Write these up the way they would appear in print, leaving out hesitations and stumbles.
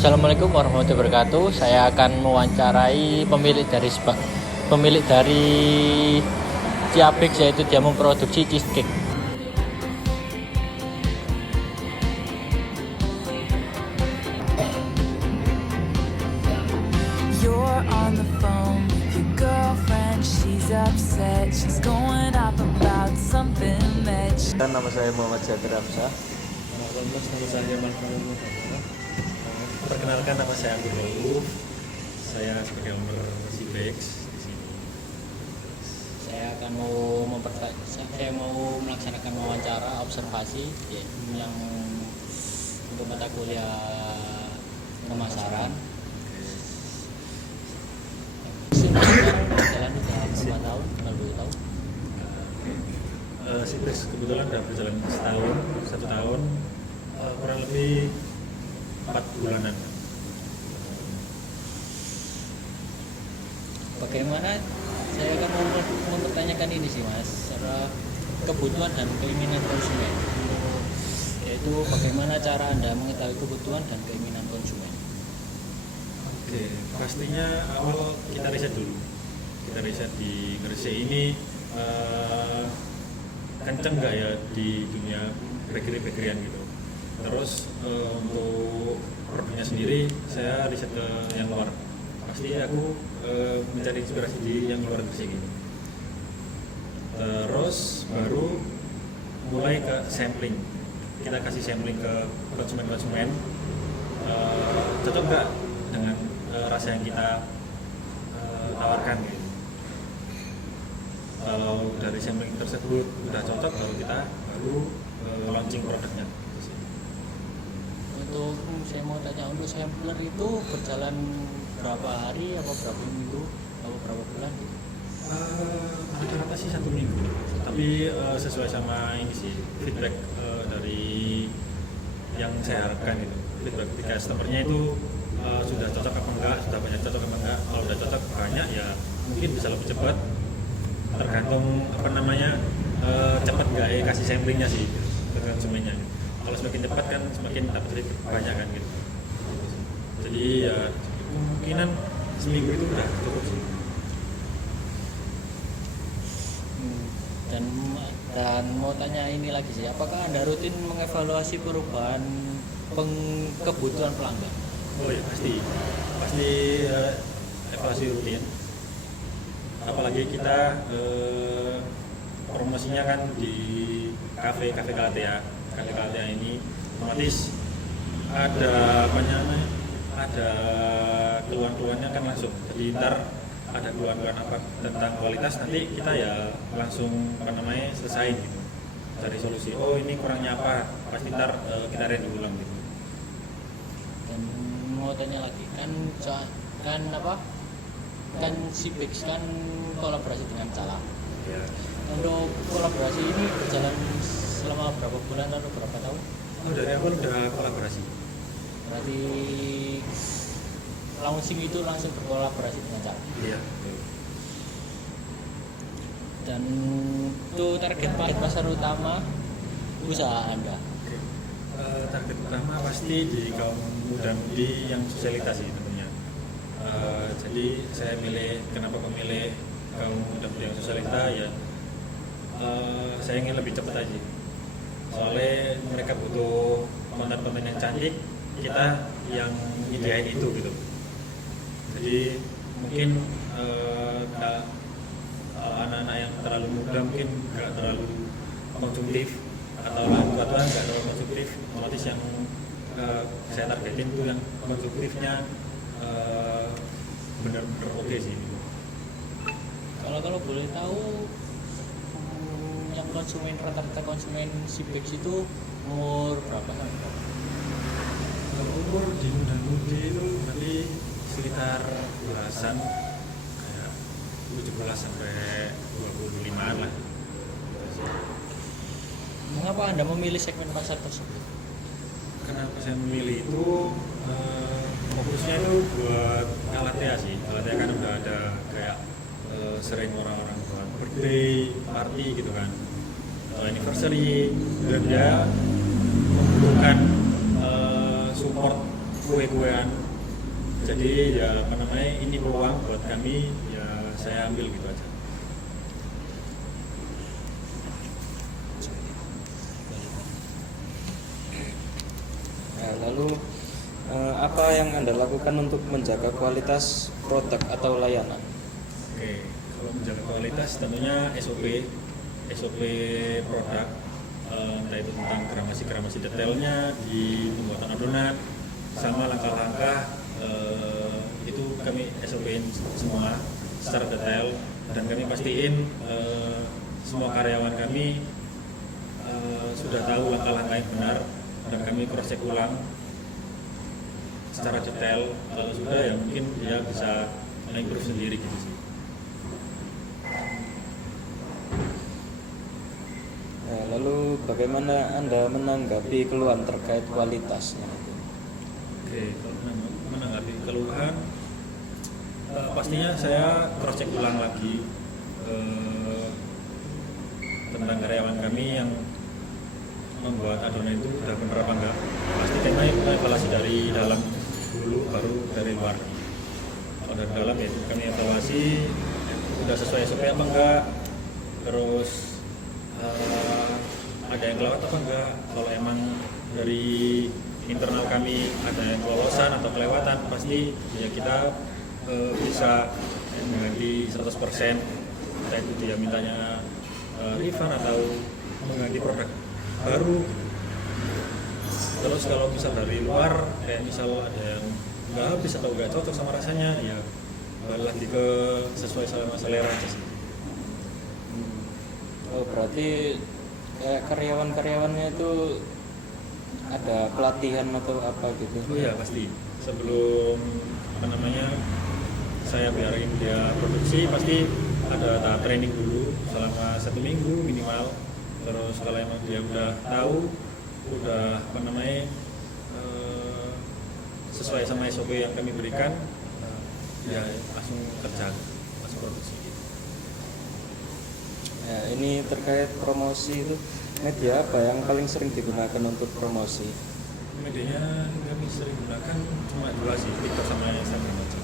Assalamualaikum warahmatullahi wabarakatuh. Saya akan mewawancarai pemilik dari Ciabex, yaitu dia memproduksi cheesecake. You're on the phone with your girlfriend, she's upset, she's going off about something that Nama saya Muhammad Zadir Hamzah. Nama saya Manfaul. Perkenalkan, nama saya Anggur Lalu. Saya sebagai owner Ciabex di sini. Saya mau melaksanakan wawancara observasi yang untuk mata kuliah pemasaran. Berjalan sudah berapa tahun? 2 tahun. Ciabex kebetulan sudah berjalan satu tahun, kurang lebih 4 bulanan. Bagaimana saya akan mempertanyakan ini sih Mas, secara kebutuhan dan keinginan konsumen, yaitu bagaimana cara Anda mengetahui kebutuhan dan keinginan konsumen? Oke, pastinya awal kita riset dulu. Kita riset di Gresik ini kenceng nggak ya di dunia bakery-bakeryan gitu. Terus untuk produknya sendiri saya riset ke yang luar. Pasti aku mencari inspirasi di yang luar Gresik ini. Terus baru mulai ke sampling. Kita kasih sampling ke konsumen-konsumen. Cocok nggak dengan rasa yang kita tawarkan gitu. Kalau dari sampling tersebut udah cocok, baru launching produknya. Untuk saya mau tanya, untuk sampler itu berjalan berapa hari, apa berapa minggu, atau berapa bulan gitu? Rata-rata sih 1 minggu, tapi sesuai sama ini sih feedback dari yang saya harapkan gitu. Feedback ketika customernya itu sudah cocok apa enggak, sudah banyak cocok apa enggak. Kalau sudah cocok banyak ya mungkin bisa lebih cepat, tergantung cepat nggak ya kasih samplingnya sih ke konsumennya. Kalau semakin cepat kan semakin dapat lebih banyak kan gitu. Jadi ya kemungkinan seminggu itu udah cukup sih. Dan mau tanya ini lagi sih, apakah Anda rutin mengevaluasi perubahan kebutuhan pelanggan? Oh ya pasti evaluasi rutin. Apalagi kita promosinya kan di kafe KLTA ini otomatis ada keluhan-keluhannya kan langsung. Jadi ntar ada keluhan-keluhan apa tentang kualitas, nanti kita ya langsung selesai gitu, cari solusi. Oh ini kurangnya apa, pasti ntar kita ready ulang gitu. Dan mau tanya lagi, kan Ciabex kan kolaborasi dengan Cala. Ya. Untuk kolaborasi ini berjalan selama berapa bulan atau berapa tahun? Oh dari awal udah kolaborasi. Berarti launching itu langsung berkolaborasi dengan Cala. Iya. Dan itu target pasar utama usaha Anda? Target utama pasti di kaum muda-mudi yang sosialitas sih tentunya. Jadi saya kenapa memilih kaum muda-mudi yang sosialita ya, saya ingin lebih cepat aja. Soalnya mereka butuh konten-konten yang cantik, kita yang nyediain itu gitu. Jadi mungkin anak-anak yang terlalu muda mungkin nggak terlalu konsumtif, atau tua-tua nggak terlalu konsumtif. Otomatis yang saya targetin itu yang konsumtifnya benar-benar oke sih. Kalau boleh tahu, yang rata-rata konsumen Ciabex itu umur berapa? Umur di muda-mudi itu berarti sekitar belasan, kayak 17 sampai 25-an lah. Mengapa Anda memilih segmen pasar tersebut? Kenapa saya memilih itu, fokusnya itu buat KLTA sih. KLTA kan udah ada kayak sering orang-orang buat birthday, party gitu kan, anniversary, dan dia membutuhkan support kue-kuean. Jadi ya apa namanya, ini peluang buat kami, ya saya ambil gitu aja. Nah, lalu apa yang Anda lakukan untuk menjaga kualitas produk atau layanan? Oke, kalau menjaga kualitas tentunya SOP produk, entah itu tentang gramasi detailnya di pembuatan adonan, sama langkah-langkah itu kami SOP-in semua secara detail, dan kami pastiin semua karyawan kami sudah tahu langkah-langkah yang benar, dan kami cross check ulang secara detail. Kalau sudah ya mungkin dia bisa improve sendiri gitu sih. Nah, lalu bagaimana Anda menanggapi keluhan terkait kualitasnya? Oke, kalau menanggapi keluhan, pastinya saya cross check ulang lagi tentang karyawan kami yang membuat adonan itu udah benar apa enggak. Pasti kami evaluasi dari dalam dulu, baru dari luar. Kalau dari dalam ya kami evaluasi udah sesuai SOP apa enggak, terus ada yang kelewat apa enggak. Kalau emang dari internal kami ada yang kelolosan atau kelewatan, pasti ya kita bisa mengganti 100%, entah itu dia mintanya refund atau mengganti produk baru. Terus kalau misal dari luar, kayak misal ada yang nggak habis atau nggak cocok sama rasanya, ya balik lagi ke sesuai sama selera aja sih. Oh, berarti kayak karyawan-karyawannya itu ada pelatihan atau apa gitu? Oh iya pasti. Sebelum apa namanya saya biarin dia produksi, pasti ada tahap training dulu selama 1 minggu minimal. Terus kalau emang dia udah tahu, udah apa namanya sesuai sama SOP yang kami berikan, ya langsung kerja, langsung produksi gitu. Ya, ini terkait promosi itu, media apa yang paling sering digunakan untuk promosi? Medianya kami sering gunakan cuma 2 sih, TikTok sama Instagram aja.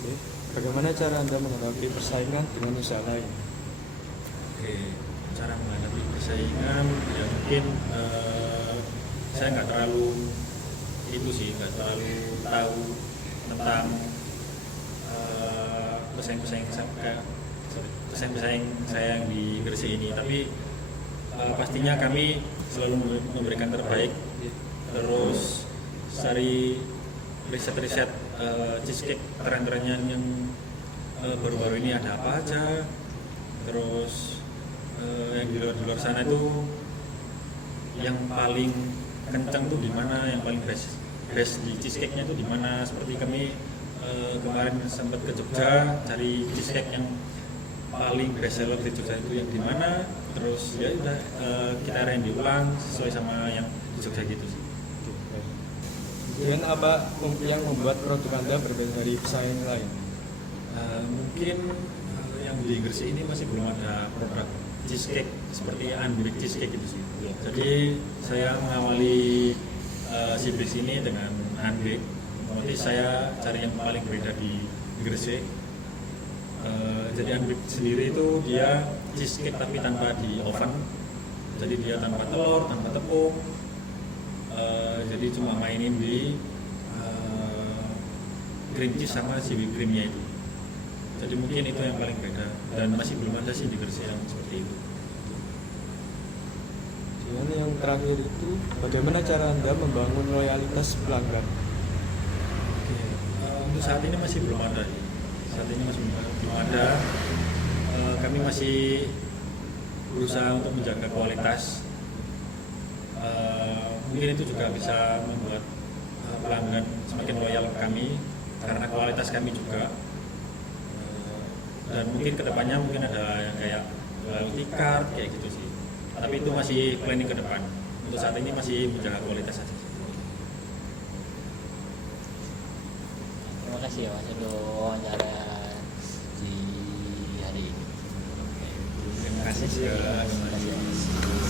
Oke, bagaimana cara Anda menghadapi persaingan dengan usaha lain? Oke, cara menghadapi persaingan ya mungkin saya nggak terlalu tahu tentang pesaing saya yang di Gresik ini, tapi pastinya kami selalu memberikan terbaik, terus cari riset cheesecake tren-trennya yang baru-baru ini ada apa aja, terus yang di luar sana itu yang paling kencang tuh di mana, yang paling best di cheesecake-nya itu di mana. Seperti kami kemarin sempat ke Jogja cari cheesecake yang paling best seller di Jogja itu yang di mana, terus ya udah kita diulang sesuai sama yang di Jogja gitu sih. Kemudian apa yang membuat produk Anda berbeda dari pesaing lain? Mungkin yang di Gresik ini masih belum ada produk cheesecake seperti unbaked cheesecake gitu sih. Jadi saya mengawali si bis ini dengan unbaked. Berarti saya cari yang paling berbeda di Gresik. Jadi unbaked sendiri itu dia cheesecake tapi tanpa di oven. Jadi dia tanpa telur, tanpa tepung. Jadi cuma mainin di cream cheese sama si whipped creamnya itu. Jadi mungkin itu yang paling beda, dan masih belum ada sih di Gresik yang seperti itu. Kemudian yang terakhir itu, bagaimana cara Anda membangun loyalitas pelanggan? Oke, untuk saat ini masih belum ada. Saat ini masih belum ada. Kami masih berusaha untuk menjaga kualitas. Mungkin itu juga bisa membuat pelanggan semakin loyal ke kami karena kualitas kami juga. Dan mungkin kedepannya mungkin ada yang kayak loyalty card kayak gitu sih. Tapi itu masih planning ke depan. Untuk saat ini masih menjaga kualitas saja. kasih ya Mas untuk wawancara di hari ini. Terima kasih. Terima kasih Mas.